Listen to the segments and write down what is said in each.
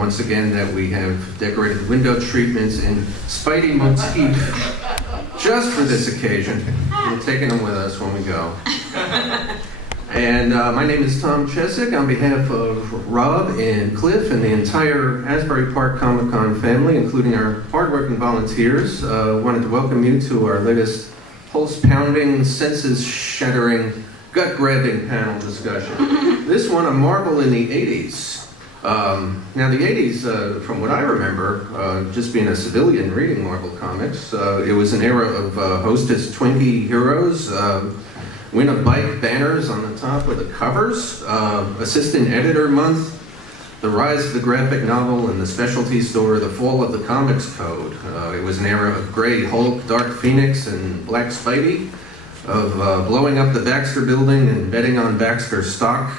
once again that we have decorated window treatments in Spidey motif just for this occasion. We're taking them with us when we go. And my name is Tom Chesek. On behalf of Rob and Cliff and the entire Asbury Park ComicCon family, including our hardworking volunteers, wanted to welcome you to our latest pulse-pounding, senses-shattering, gut-grabbing panel discussion. This one, a Marvel in the 80s. Now the 80s, from what I remember, just being a civilian reading Marvel comics, it was an era of Hostess Twinkie heroes, win a bike banners on the top of the covers, assistant editor month, the rise of the graphic novel and the specialty store, the fall of the comics code. It was an era of Gray Hulk, Dark Phoenix, and Black Spidey, of blowing up the Baxter Building and betting on Baxter stock,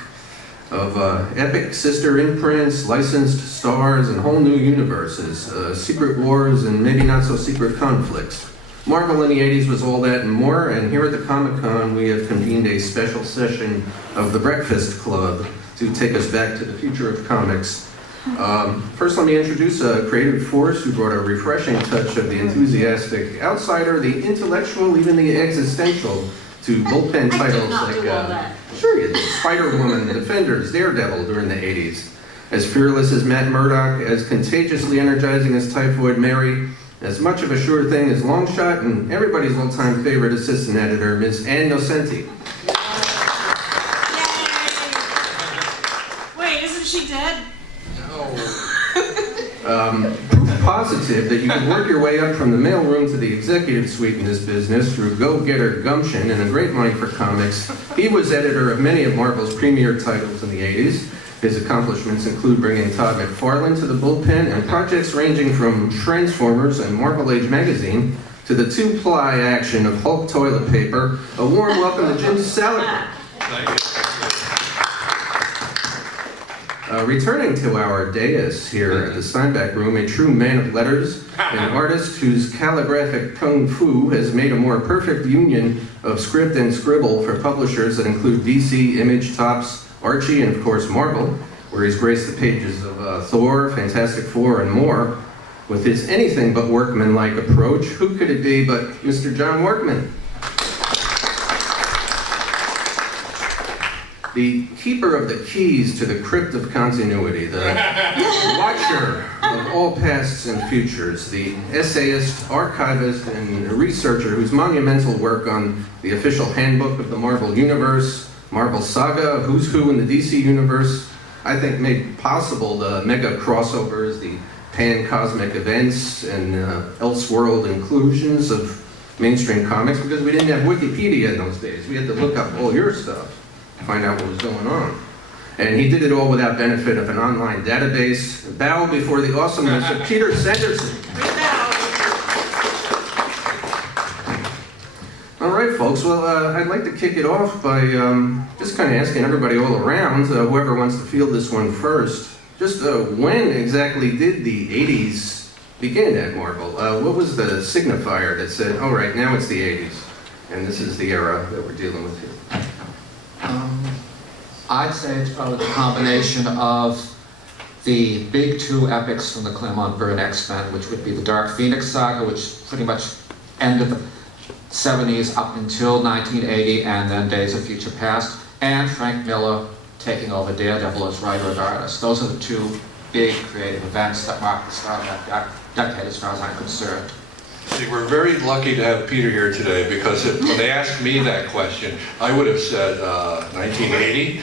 of epic sister imprints, licensed stars, and whole new universes, secret wars, and maybe not so secret conflicts. Marvel in the 80s was all that and more, and here at the Comic-Con we have convened a special session of the Breakfast Club to take us back to the future of comics. First, let me introduce a creative force who brought a refreshing touch of the enthusiastic outsider, the intellectual, even the existential, to bullpen titles like sure you did. Spider-Woman, Defenders, Daredevil during the 80s. As fearless as Matt Murdock, as contagiously energizing as Typhoid Mary, as much of a sure thing as Longshot, and everybody's all-time favorite assistant editor, Ms. Nocenti. Wait, isn't she dead? Proof positive that you can work your way up from the mailroom to the executive suite in this business through go-getter gumption and a great mind for comics. He was editor of many of Marvel's premier titles in the 80s. His accomplishments include bringing Todd McFarlane to the bullpen and projects ranging from Transformers and Marvel Age magazine to the two-ply action of Hulk toilet paper. A warm welcome to Jim Salicrup. Thank you. Returning to our dais here at the Steinbeck Room, a true man of letters, an artist whose calligraphic kung fu has made a more perfect union of script and scribble for publishers that include DC, Image, Topps, Archie, and of course Marvel, where he's graced the pages of Thor, Fantastic Four, and more. With his anything but workman-like approach, who could it be but Mr. John Workman? The keeper of the keys to the crypt of continuity, the watcher of all pasts and futures, the essayist, archivist, and researcher whose monumental work on the official handbook of the Marvel Universe, Marvel Saga, Who's Who in the DC Universe, I think made possible the mega crossovers, the pan-cosmic events, and elseworld inclusions of mainstream comics, because we didn't have Wikipedia in those days. We had to look up all your stuff to find out what was going on. And he did it all without benefit of an online database. Bow before the awesomeness of Peter Sanderson. All right, folks. Well, I'd like to kick it off by just kind of asking everybody all around, whoever wants to field this one first, just when exactly did the 80s begin at Marvel? What was the signifier that said, all right, now it's the 80s, and this is the era that we're dealing with here? I'd say it's probably the combination of the big two epics from the Claremont Byrne X-Men, which would be the Dark Phoenix saga, which pretty much ended the 70s up until 1980, and then Days of Future Past, and Frank Miller taking over Daredevil as writer and artist. Those are the two big creative events that marked the start of that decade as far as I'm concerned. See, we're very lucky to have Peter here today, because when they asked me that question, I would have said 1980.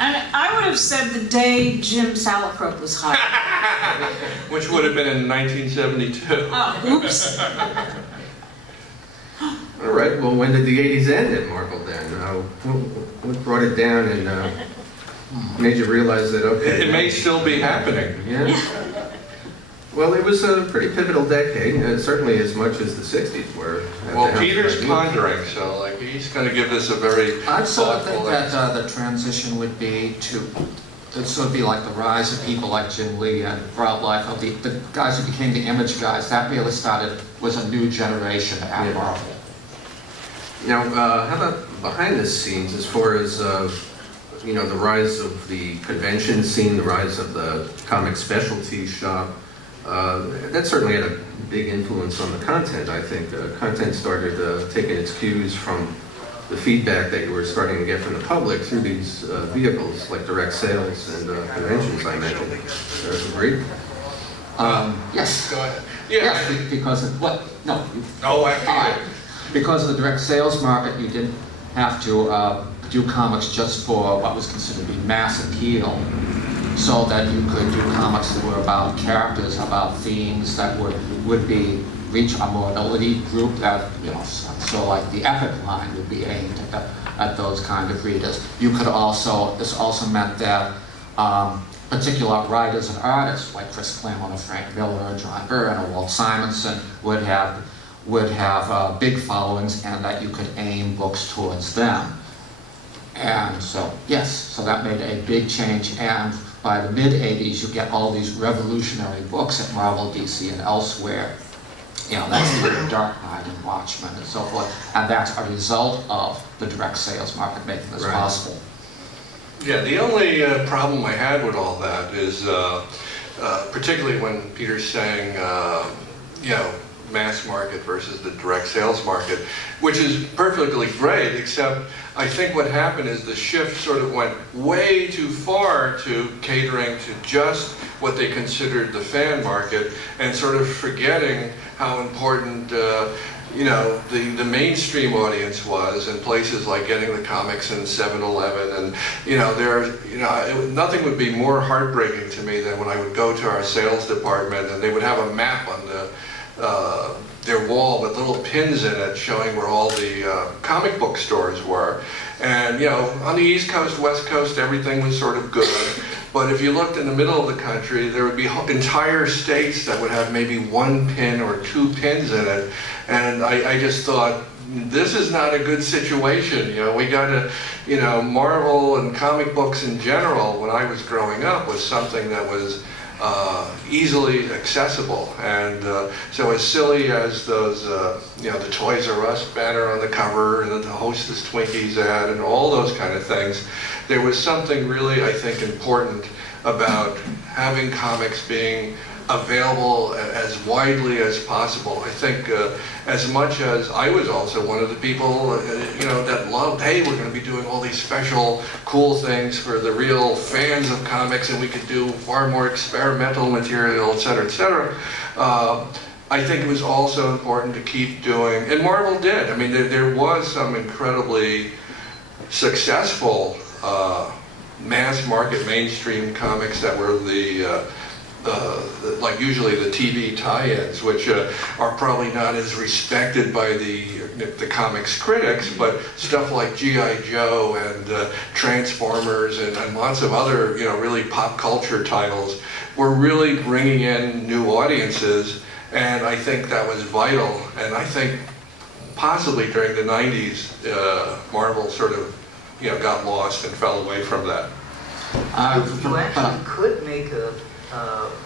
And I would have said the day Jim Salicrup was hired. Which would have been in 1972. Oh, oops. All right, well, when did the 80s end at Marvel then? What brought it down and made you realize that, okay... It may still be happening. Yeah. Well, it was a pretty pivotal decade, certainly as much as the 60s were. Well, Peter's pondering, so like he's going to give us a very I'd sort of thoughtful think that the transition would be to, it sort of be like the rise of people like Jim Lee and Rob Liefeld, the guys who became the Image guys. That really was a new generation at Marvel. Now, how about behind the scenes as far as you know, the rise of the convention scene, the rise of the comic specialty shop, that certainly had a big influence on the content, I think. Content started taking its cues from the feedback that you were starting to get from the public through these vehicles, like direct sales and conventions, I mentioned. Agree? Yes. Go ahead. Yeah. Yes, because of what? No. Oh, I Because of the direct sales market, you didn't have to do comics just for what was considered to be mass appeal, so that you could do comics that were about characters, about themes that would reach a more elite group. That, you know, so like the epic line would be aimed at those kind of readers. You could also, this also meant that particular writers and artists like Chris Claremont or Frank Miller or John Byrne or Walt Simonson would have big followings, and that you could aim books towards them. And so, yes, so that made a big change, and by the mid-'80s you get all these revolutionary books at Marvel, DC, and elsewhere. You know, that's the Dark Knight and Watchmen and so forth, and that's a result of the direct sales market making this possible. Yeah, the only problem I had with all that is, particularly when Peter's saying, you know, mass market versus the direct sales market, which is perfectly great, except I think what happened is the shift sort of went way too far to catering to just what they considered the fan market, and sort of forgetting how important you know, the mainstream audience was, and places like getting the comics in 7-Eleven, and you know, nothing would be more heartbreaking to me than when I would go to our sales department and they would have a map on their wall with little pins in it showing where all the comic book stores were. And you know, on the East Coast, West Coast, everything was sort of good. But if you looked in the middle of the country, there would be entire states that would have maybe 1 pin or 2 pins in it. And I just thought, this is not a good situation. You know, we got to, you know, Marvel and comic books in general, when I was growing up, was something that was easily accessible. And so as silly as those, you know, the Toys R Us banner on the cover and the Hostess Twinkies ad and all those kind of things, there was something really, I think, important about having comics being available as widely as possible. I think as much as I was also one of the people, you know, that loved, hey, we're going to be doing all these special cool things for the real fans of comics, and we could do far more experimental material, et cetera, I think it was also important to keep doing, and Marvel did. I mean, there was some incredibly successful mass market mainstream comics that were like usually the TV tie-ins, which are probably not as respected by the comics critics, but stuff like G.I. Joe and Transformers and lots of other, you know, really pop culture titles were really bringing in new audiences, and I think that was vital. And I think possibly during the 90s, Marvel sort of, you know, got lost and fell away from that. You actually could make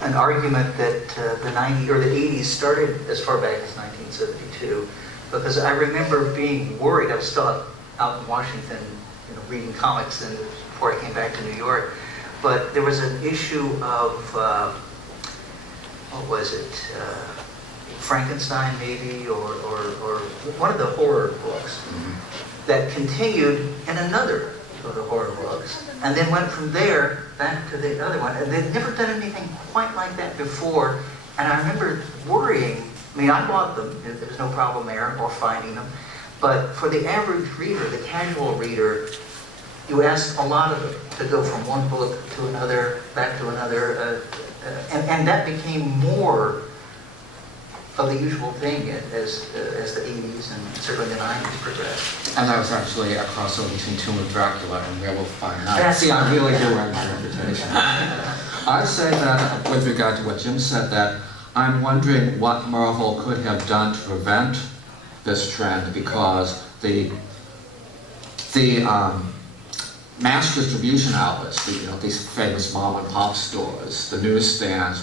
an argument that the 90s or the 80s started as far back as 1972, because I remember being worried. I was still out in Washington, you know, reading comics and before I came back to New York. But there was an issue of what was it? Frankenstein, maybe, or one of the horror books that continued in another of the horror books, and then went from there back to the other one. And they'd never done anything quite like that before. And I remember worrying. I mean, I bought them. There was no problem there, or finding them. But for the average reader, the casual reader, you ask a lot of them to go from one book to another, back to another, and that became more of the usual thing as the 80s and certainly the 90s progressed. And that was actually a crossover between Tomb of Dracula and Werewolf by Night. That's See, I really do like my reputation. I'd say that, with regard to what Jim said, that I'm wondering what Marvel could have done to prevent this trend, because the mass distribution outlets, you know, these famous mom and pop stores, the newsstands,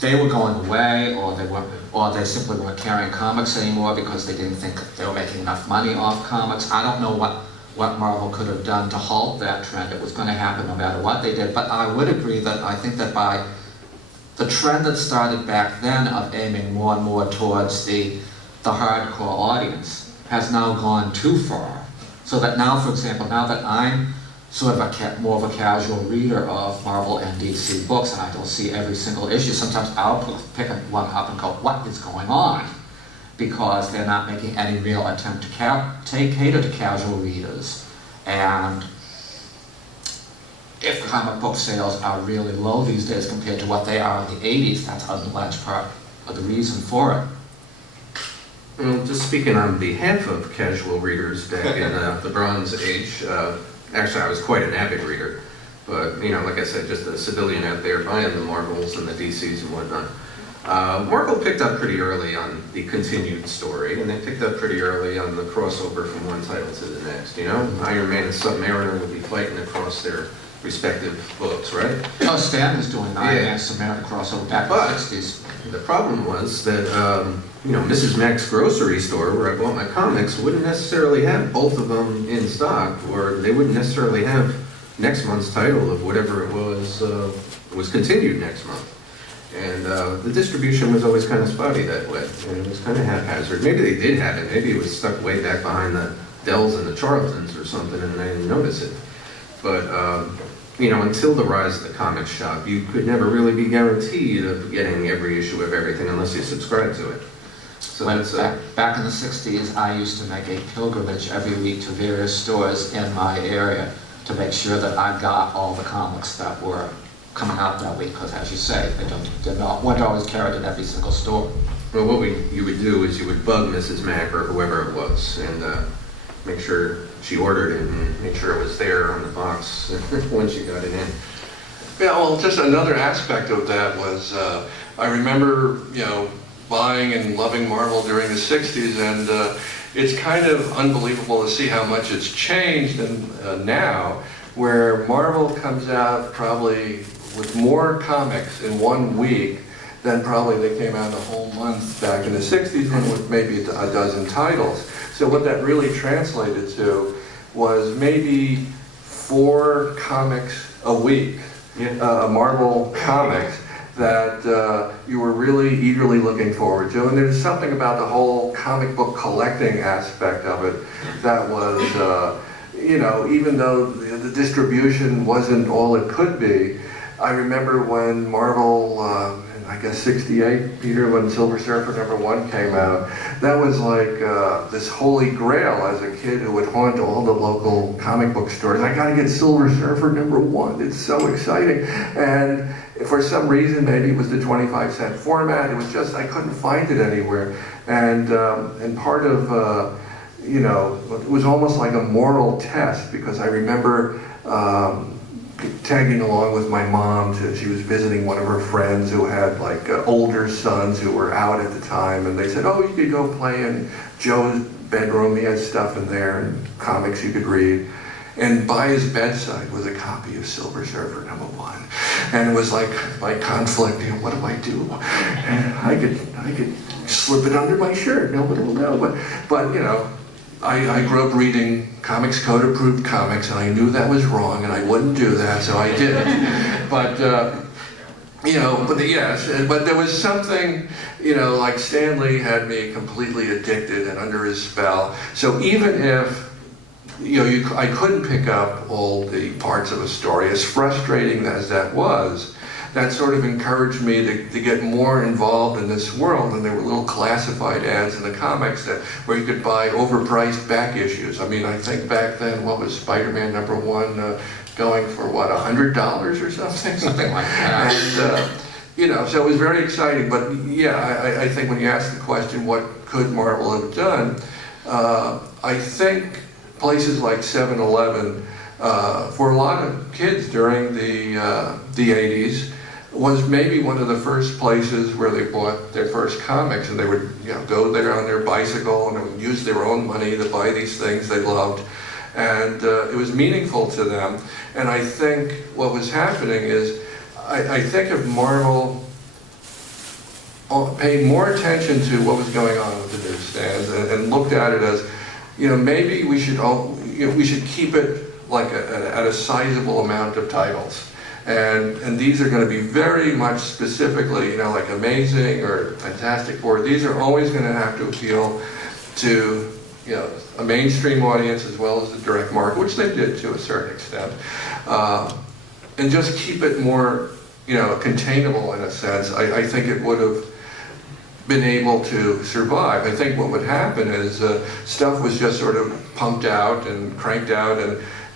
they were going away, or they simply weren't carrying comics anymore because they didn't think they were making enough money off comics. I don't know what Marvel could have done to halt that trend. It was going to happen no matter what they did. But I would agree that I think that by the trend that started back then of aiming more and more towards the hardcore audience has now gone too far. So that now, for example, now that I'm sort of more of a casual reader of Marvel and DC books, and I don't see every single issue, sometimes I'll pick one up and go, what is going on? Because they're not making any real attempt to cater to casual readers. And if comic book sales are really low these days compared to what they are in the 80s, that's a large part of the reason for it. Well, just speaking on behalf of casual readers back in the Bronze Age, actually I was quite an avid reader, but like I said, just a civilian out there buying the Marvels and the DCs and whatnot. Marvel picked up pretty early on the continued story, and they picked up pretty early on the crossover from one title to the next. Iron Man and Submariner would be fighting across their respective books, right? Oh, Stan was doing Iron Man Submariner crossover back in the 60s. The problem was that, Mrs. Mac's grocery store, where I bought my comics, wouldn't necessarily have both of them in stock, or they wouldn't necessarily have next month's title of whatever it was continued next month. And the distribution was always kind of spotty that way, and it was kind of haphazard. Maybe they did have it, maybe it was stuck way back behind the Dells and the Charltons or something, and I didn't notice it. But, until the rise of the comic shop, you could never really be guaranteed of getting every issue of everything unless you subscribed to it. So that's back in the 60s, I used to make a pilgrimage every week to various stores in my area to make sure that I got all the comics that were coming out that week, because as you say, they weren't always carried in every single store. Well, what you would do is you would bug Mrs. Mac or whoever it was and make sure she ordered it and make sure it was there on the box when she got it in. Yeah, well, just another aspect of that was, I remember, buying and loving Marvel during the 60s, and it's kind of unbelievable to see how much it's changed now, where Marvel comes out probably with more comics in 1 week than probably they came out in a whole month back in the 60s, when with maybe a dozen titles. So what that really translated to was maybe 4 comics a week, Marvel comics, that you were really eagerly looking forward to. And there's something about the whole comic book collecting aspect of it that was, even though the distribution wasn't all it could be. I remember when Marvel, I guess 68, Peter, when Silver Surfer #1 came out, that was like this holy grail as a kid who would haunt all the local comic book stores. I gotta get Silver Surfer #1, it's so exciting. And for some reason, maybe it was the 25-cent format, it was just, I couldn't find it anywhere. And part of, it was almost like a moral test, because I remember tagging along with my mom she was visiting one of her friends who had older sons who were out at the time, and they said, oh, you could go play in Joe's bedroom, he had stuff in there and comics you could read. And by his bedside was a copy of Silver Surfer #1. And it was like my conflict, what do I do? And I could slip it under my shirt, nobody will know. But I grew up reading Comics Code approved comics, and I knew that was wrong, and I wouldn't do that, so I didn't. But but there was something, like Stan Lee had me completely addicted and under his spell. So even if, I couldn't pick up all the parts of a story, as frustrating as that was, that sort of encouraged me to get more involved in this world. And there were little classified ads in the comics where you could buy overpriced back issues. I mean, I think back then, what was Spider-Man #1 going for, $100 or something? Something like that. And, so it was very exciting. But yeah, I think when you ask the question, what could Marvel have done? I think places like 7-Eleven, for a lot of kids during the 80s, was maybe one of the first places where they bought their first comics, and they would go there on their bicycle and they would use their own money to buy these things they loved, and it was meaningful to them. And I think what was happening is, I think if Marvel paid more attention to what was going on with the newsstands and looked at it as, maybe we should all, we should keep it like at a sizable amount of titles. And these are going to be very much specifically, like Amazing or Fantastic Four. These are always going to have to appeal to, a mainstream audience as well as the direct market, which they did to a certain extent. And just keep it more, containable in a sense. I think it would have been able to survive. I think what would happen is stuff was just sort of pumped out and cranked out,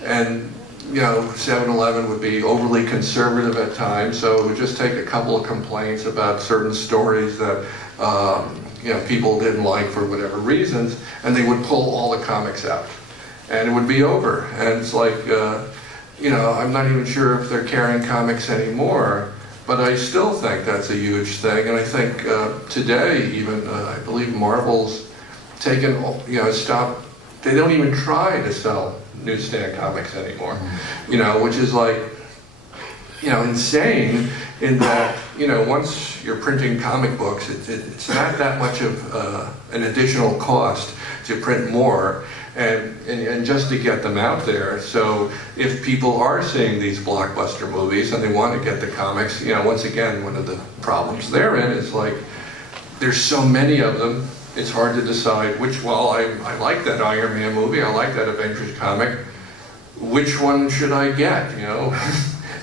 and 7-Eleven would be overly conservative at times, so it would just take a couple of complaints about certain stories that people didn't like for whatever reasons, and they would pull all the comics out, and it would be over. And it's like, I'm not even sure if they're carrying comics anymore, but I still think that's a huge thing. And I think today, even I believe Marvel's taken, stopped. They don't even try to sell newsstand comics anymore, which is like, insane in that, once you're printing comic books, it's not that much of an additional cost to print more and just to get them out there. So if people are seeing these blockbuster movies and they want to get the comics, once again, one of the problems therein is like, there's so many of them, it's hard to decide which, I like that Iron Man movie, I like that Avengers comic, which one should I get,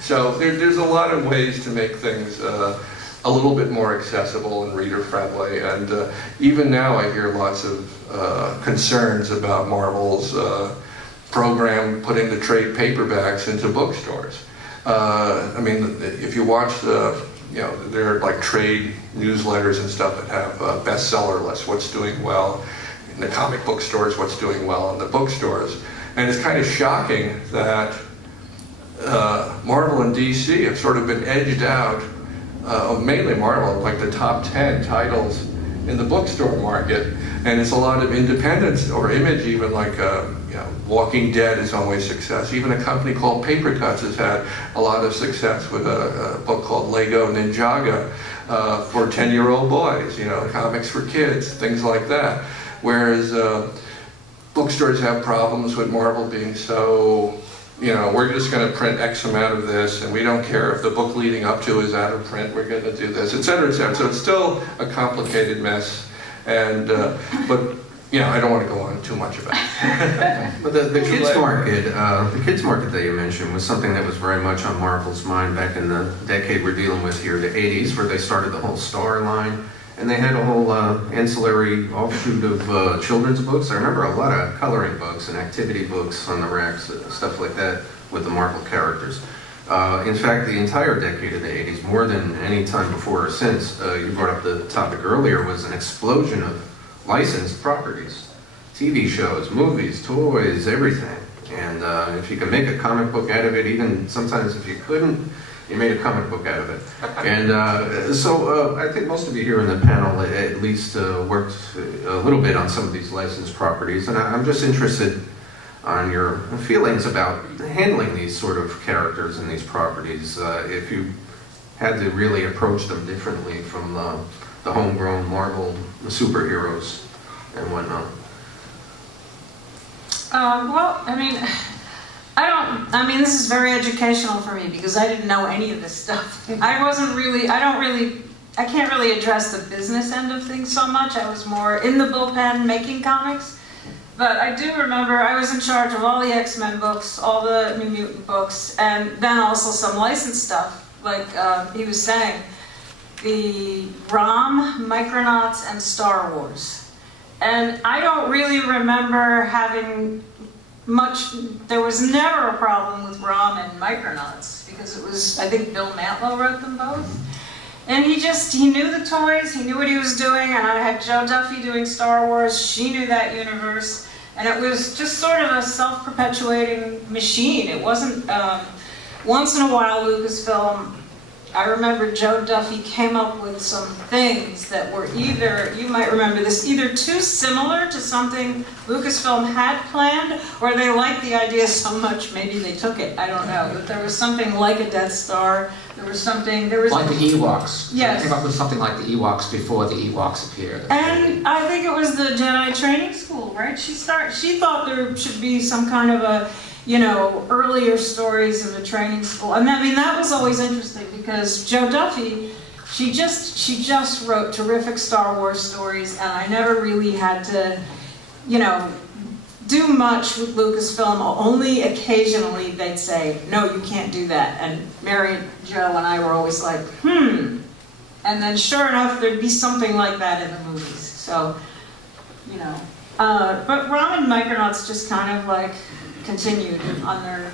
So there's a lot of ways to make things a little bit more accessible and reader-friendly, and even now I hear lots of concerns about Marvel's program putting the trade paperbacks into bookstores. If you watch there are like trade newsletters and stuff that have bestseller lists, what's doing well in the comic book stores, what's doing well in the bookstores. And it's kind of shocking that Marvel and DC have sort of been edged out, mainly Marvel, like the top 10 titles in the bookstore market. And it's a lot of independents or Image, even like Walking Dead is always success. Even a company called Paper Cuts has had a lot of success with a book called Lego Ninjaga for 10-year-old boys, comics for kids, things like that. Whereas bookstores have problems with Marvel being so, we're just going to print X amount of this, and we don't care if the book leading up to is out of print, we're going to do this, et cetera, et cetera. So it's still a complicated mess. And but I don't want to go on too much about it. But the kids market that you mentioned was something that was very much on Marvel's mind back in the decade we're dealing with here, the 80s, where they started the whole Star line, and they had a whole ancillary offshoot of children's books. I remember a lot of coloring books and activity books on the racks, stuff like that, with the Marvel characters. In fact, the entire decade of the 80s, more than any time before or since, you brought up the topic earlier, was an explosion of licensed properties. TV shows, movies, toys, everything. And if you could make a comic book out of it, even sometimes if you couldn't, you made a comic book out of it. And so I think most of you here in the panel at least worked a little bit on some of these licensed properties. And I'm just interested on your feelings about handling these sort of characters and these properties, if you had to really approach them differently from the homegrown Marvel superheroes and whatnot. This is very educational for me because I didn't know any of this stuff. I can't really address the business end of things so much. I was more in the bullpen making comics. But I do remember I was in charge of all the X-Men books, all the New Mutant books, and then also some licensed stuff, like he was saying, the ROM, Micronauts, and Star Wars. And I don't really remember having much, there was never a problem with ROM and Micronauts, because it was, I think Bill Mantlo wrote them both. And he knew the toys, he knew what he was doing, and I had Joe Duffy doing Star Wars, she knew that universe, and it was just sort of a self-perpetuating machine. It wasn't, once in a while Lucasfilm I remember Joe Duffy came up with some things that were either, you might remember this, either too similar to something Lucasfilm had planned, or they liked the idea so much maybe they took it. I don't know. But there was something like a Death Star. There was something. There was like the Ewoks. Yes. They came up with something like the Ewoks before the Ewoks appeared. And I think it was the Jedi training school, right? She thought there should be some kind of a, you know, earlier stories in the training school. And I mean, that was always interesting because Jo Duffy, she just wrote terrific Star Wars stories, and I never really had to, you know, do much with Lucasfilm. Only occasionally they'd say, no, you can't do that. And Mary, Joe, and I were always like, And then sure enough, there'd be something like that in the movies. So, you know. But Rom and Micronauts just kind of like continued on their,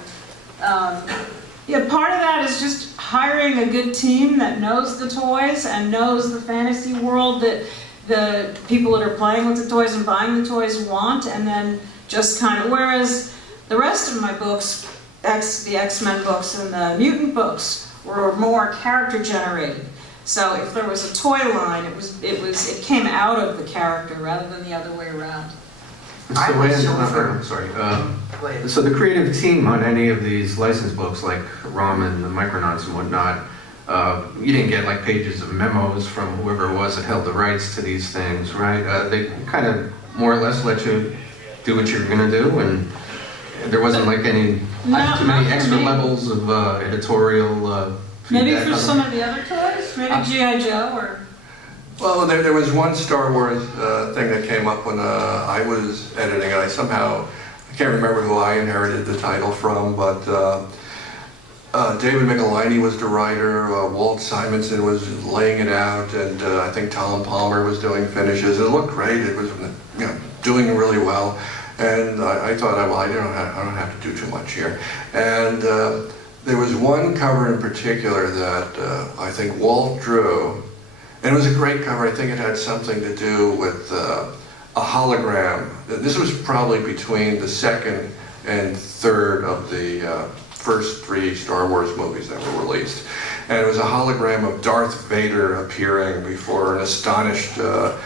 yeah, part of that is just hiring a good team that knows the toys and knows the fantasy world that the people that are playing with the toys and buying the toys want, and then just kind of, whereas the rest of my books, the X-Men books and the mutant books, were more character generated. So if there was a toy line, it came out of the character rather than the other way around. I So, was and, so sorry. Go ahead. So the creative team on any of these licensed books, like Rom and the Micronauts and whatnot, you didn't get like pages of memos from whoever it was that held the rights to these things, right? They kind of more or less let you do what you're gonna do, and there wasn't like any too many extra levels of editorial. Maybe feedback for on some them. of the other toys, maybe G.I. Joe or. Well, there was one Star Wars thing that came up when I was editing, and I can't remember who I inherited the title from, but David Michelinie was the writer, Walt Simonson was laying it out, and I think Tom Palmer was doing finishes. It looked great. It was, you know, doing really well, and I thought, well, I don't have to do too much here. And there was one cover in particular that I think Walt drew. And it was a great cover. I think it had something to do with a hologram. This was probably between the second and third of the first three Star Wars movies that were released. And it was a hologram of Darth Vader appearing before an astonished Luke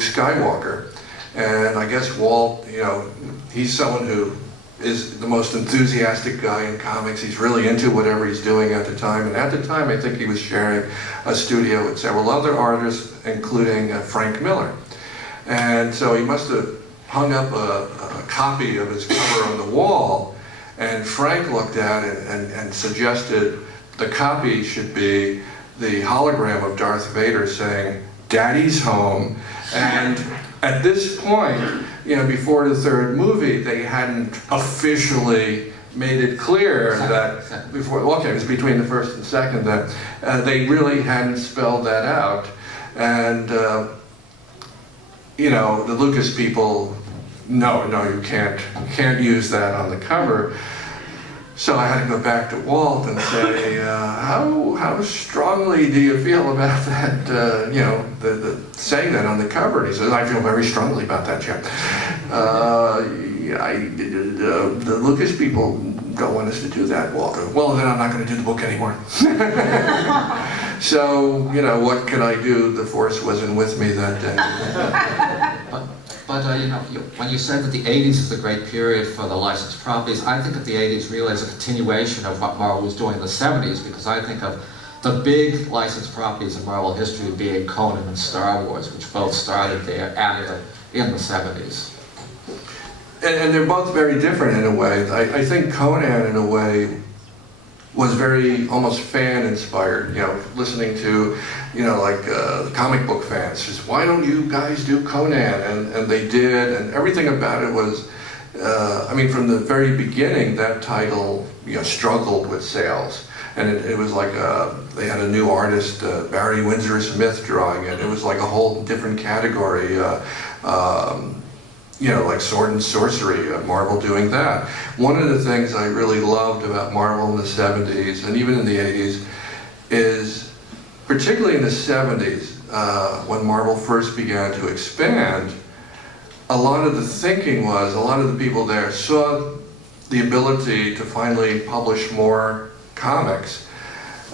Skywalker. And I guess Walt, you know, he's someone who is the most enthusiastic guy in comics. He's really into whatever he's doing at the time. And at the time, I think he was sharing a studio with several other artists, including Frank Miller. And so he must have hung up a copy of his cover on the wall, and Frank looked at it and suggested the copy should be the hologram of Darth Vader saying, "Daddy's home." And at this point, you know, before the third movie, they hadn't officially made it clear that before, okay, it was between the first and second, that they really hadn't spelled that out. And, you know, the Lucas people, no, you can't use that on the cover. So I had to go back to Walt and say, how strongly do you feel about that, you know, the saying that on the cover? And he says, I feel very strongly about that, Chip. The Lucas people don't want us to do that, Walt. Well, then I'm not going to do the book anymore. So, you know, what could I do? The Force wasn't with me that day. But you know, when you said that the 80s is a great period for the licensed properties, I think of the 80s really as a continuation of what Marvel was doing in the 70s, because I think of the big licensed properties in Marvel history being Conan and Star Wars, which both started there and in the 70s. And they're both very different in a way. I think Conan, in a way, was very almost fan-inspired, you know, listening to, you know, like the comic book fans, just, why don't you guys do Conan? And they did, and everything about it was, I mean, from the very beginning, that title, you know, struggled with sales. And it was like, they had a new artist, Barry Windsor Smith, drawing it. It was like a whole different category. You know, like sword and sorcery, Marvel doing that. One of the things I really loved about Marvel in the 70s, and even in the 80s, is, particularly in the 70s, when Marvel first began to expand, a lot of the thinking was, a lot of the people there saw the ability to finally publish more comics,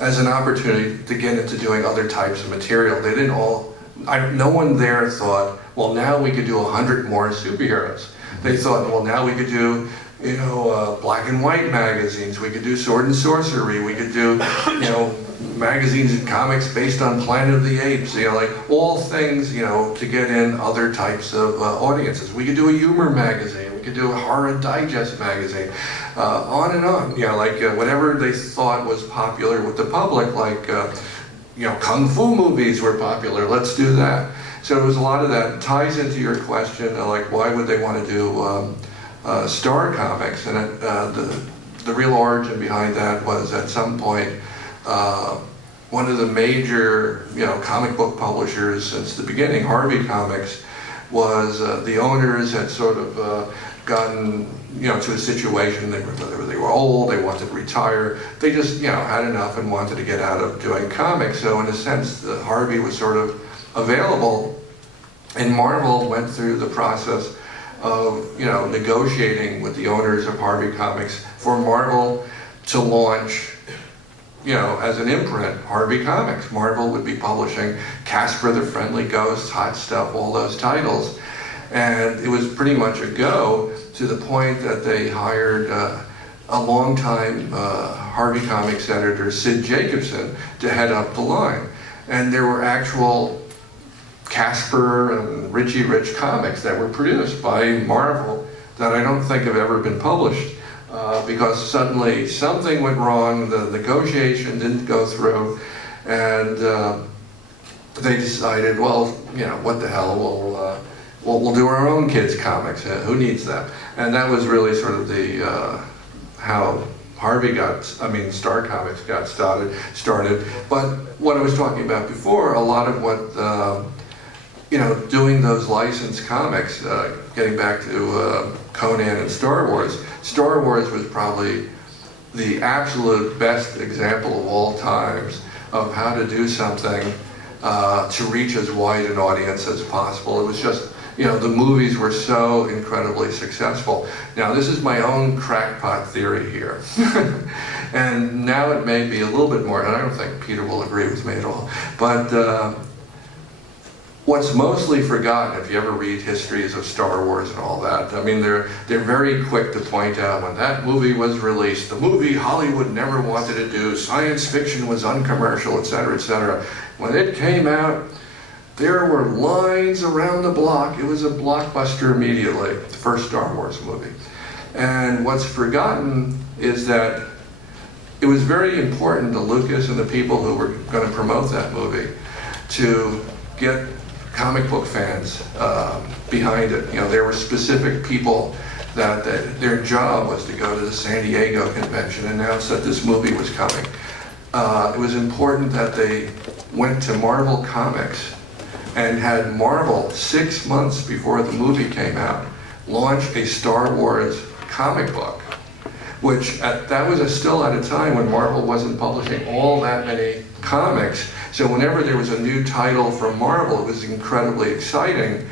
as an opportunity to get into doing other types of material. They didn't all, no one there thought, well, now we could do 100 more superheroes. They thought, well, now we could do, you know, black and white magazines. We could do sword and sorcery. We could do, you know, magazines and comics based on Planet of the Apes. You know, like all things, you know, to get in other types of audiences. We could do a humor magazine. We could do a horror digest magazine. On and on. You know, like whatever they thought was popular with the public, like, you know, kung fu movies were popular. Let's do that. So it was a lot of that. It ties into your question, like why would they want to do Star Comics? And the real origin behind that was at some point one of the major, you know, comic book publishers since the beginning, Harvey Comics, was the owners had sort of gotten, you know, to a situation they were old, they wanted to retire, they just, you know, had enough and wanted to get out of doing comics. So in a sense, Harvey was sort of available, and Marvel went through the process of, you know, negotiating with the owners of Harvey Comics for Marvel to launch, you know, as an imprint, Harvey Comics. Marvel would be publishing Casper the Friendly Ghost, Hot Stuff, all those titles. And it was pretty much a go, to the point that they hired a longtime Harvey Comics editor, Sid Jacobson, to head up the line. And there were actual Casper and Richie Rich comics that were produced by Marvel that I don't think have ever been published because suddenly something went wrong, the negotiation didn't go through, and they decided, well, you know, what the hell, we'll do our own kids' comics. Who needs them? And that was really sort of the how Harvey Star Comics got started. But what I was talking about before, a lot of what you know, doing those licensed comics, getting back to Conan and Star Wars. Star Wars was probably the absolute best example of all times of how to do something to reach as wide an audience as possible. It was just, you know, the movies were so incredibly successful. Now, this is my own crackpot theory here. And now it may be a little bit more, and I don't think Peter will agree with me at all, but what's mostly forgotten, if you ever read histories of Star Wars and all that, I mean, they're very quick to point out when that movie was released, the movie Hollywood never wanted to do, science fiction was uncommercial, etc., etc. When it came out, there were lines around the block. It was a blockbuster immediately, the first Star Wars movie. And what's forgotten is that it was very important to Lucas and the people who were going to promote that movie to get comic book fans behind it. You know, there were specific people that their job was to go to the San Diego convention and announce that this movie was coming. It was important that they went to Marvel Comics and had Marvel 6 months before the movie came out launch a Star Wars comic book, which that was still at a time when Marvel wasn't publishing all that many comics. So whenever there was a new title from Marvel, it was incredibly exciting.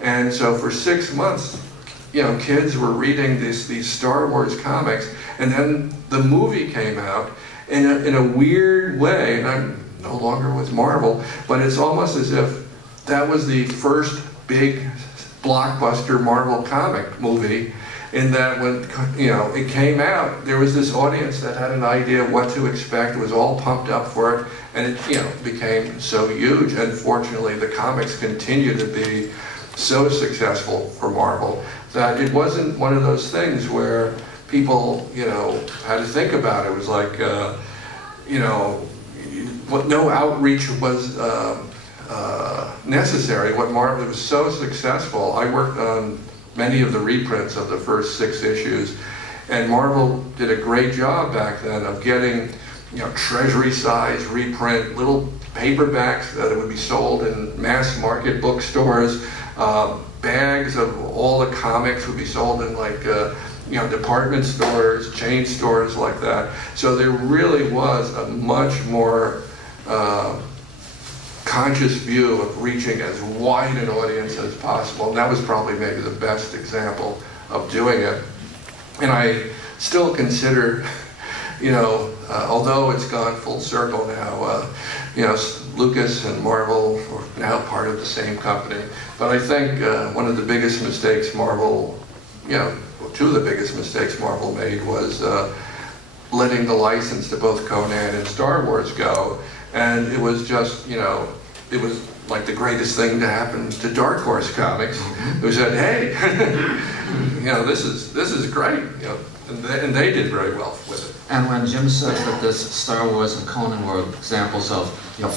And so for 6 months, you know, kids were reading these Star Wars comics, and then the movie came out in a weird way, and I'm no longer with Marvel, but it's almost as if that was the first big blockbuster Marvel comic movie, in that when, you know, it came out, there was this audience that had an idea of what to expect, was all pumped up for it, and it, you know, became so huge. And fortunately, the comics continue to be so successful for Marvel that it wasn't one of those things where people, you know, had to think about it. It was like, you know, no outreach was necessary. What Marvel, it was so successful. I worked on many of the reprints of the first 6 issues, and Marvel did a great job back then of getting, you know, treasury size reprint, little paperbacks that would be sold in mass market bookstores, bags of all the comics would be sold in like, you know, department stores, chain stores like that. So there really was a much more conscious view of reaching as wide an audience as possible. And that was probably maybe the best example of doing it. And I still consider although it's gone full circle now, Lucas and Marvel are now part of the same company. But I think one of the biggest mistakes Marvel, two of the biggest mistakes Marvel made was letting the license to both Conan and Star Wars go. And it was just, it was like the greatest thing to happen to Dark Horse Comics, who said, hey, this is great, and they did very well with it. And when Jim says that this Star Wars and Conan were examples of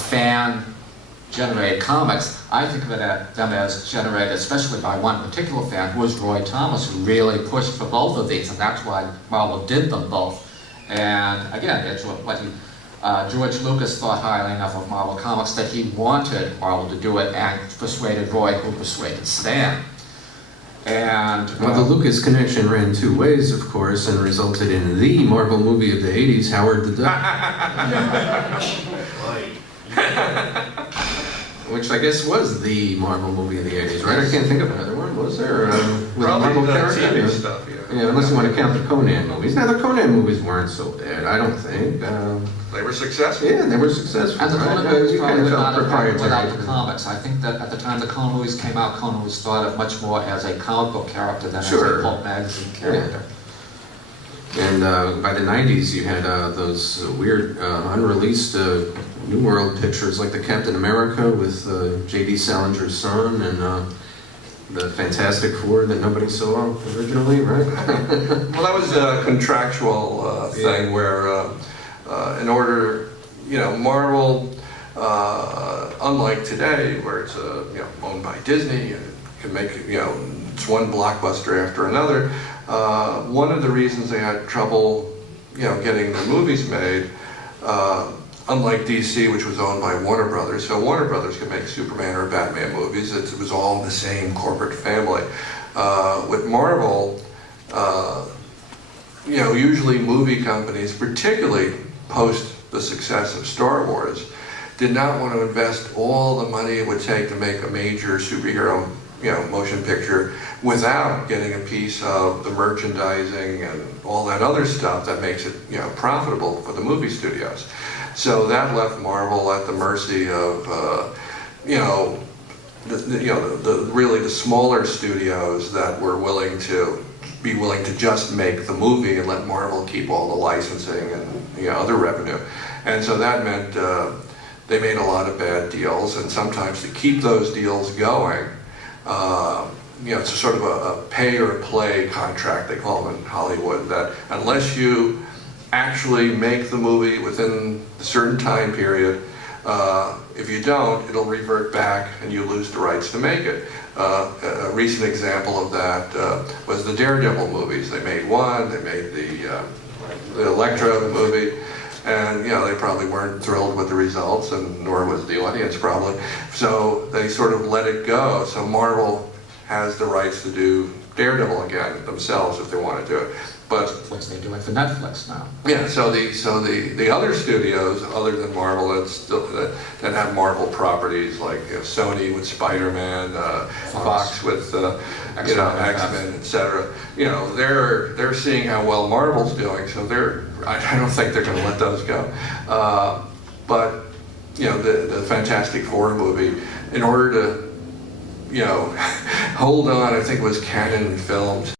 fan-generated comics, I think of them as generated especially by one particular fan, who was Roy Thomas, who really pushed for both of these, and that's why Marvel did them both. And again, it's what George Lucas thought highly enough of Marvel Comics that he wanted Marvel to do it, and persuaded Roy, who persuaded Stan. And well, the Lucas connection ran two ways, of course, and resulted in the Marvel movie of the 80s, Howard the Duck. Which I guess was the Marvel movie of the 80s, right? I can't think of another one, was there? With Probably Marvel the character? TV stuff, Yeah, unless you want to count the Conan movies. Now, the Conan movies weren't so bad, I don't think. They were successful. Yeah, they were successful. the Conan right? movies You probably kind would of not felt have happened without proprietary. the comics. I think that at the time the Conan movies came out, Conan was thought of much more as a comic book character than as a pulp magazine character. And by the 90s, you had those weird, unreleased New World pictures, like the Captain America with J.D. Salinger's son, and the Fantastic Four that nobody saw originally, right? Well, that was a contractual thing where, in order, Marvel, unlike today, where it's owned by Disney and can make it's one blockbuster after another. One of the reasons they had trouble, getting their movies made, unlike DC, which was owned by Warner Brothers, so Warner Brothers could make Superman or Batman movies. It was all the same corporate family. With Marvel, usually movie companies, particularly post the success of Star Wars, did not want to invest all the money it would take to make a major superhero motion picture without getting a piece of the merchandising and all that other stuff that makes it profitable for the movie studios. So that left Marvel at the mercy of really the smaller studios that were willing to just make the movie and let Marvel keep all the licensing and other revenue. And so that meant they made a lot of bad deals, and sometimes to keep those deals going, it's a sort of a pay-or-play contract, they call them in Hollywood, that unless you actually make the movie within a certain time period, if you don't, it'll revert back and you lose the rights to make it. A recent example of that was the Daredevil movies. They made one, they made the Elektra movie, and they probably weren't thrilled with the results, and nor was the audience probably. So they sort of let it go. So Marvel has the rights to do Daredevil again themselves if they want to do it. But Which they're doing for Netflix now. yeah, so the other studios other than Marvel that have Marvel properties, like Sony with Spider-Man, Fox with X-Men, etc. They're seeing how well Marvel's doing, so I don't think they're going to let those go. But the Fantastic Four movie, in order to hold on, I think it was Canon Films.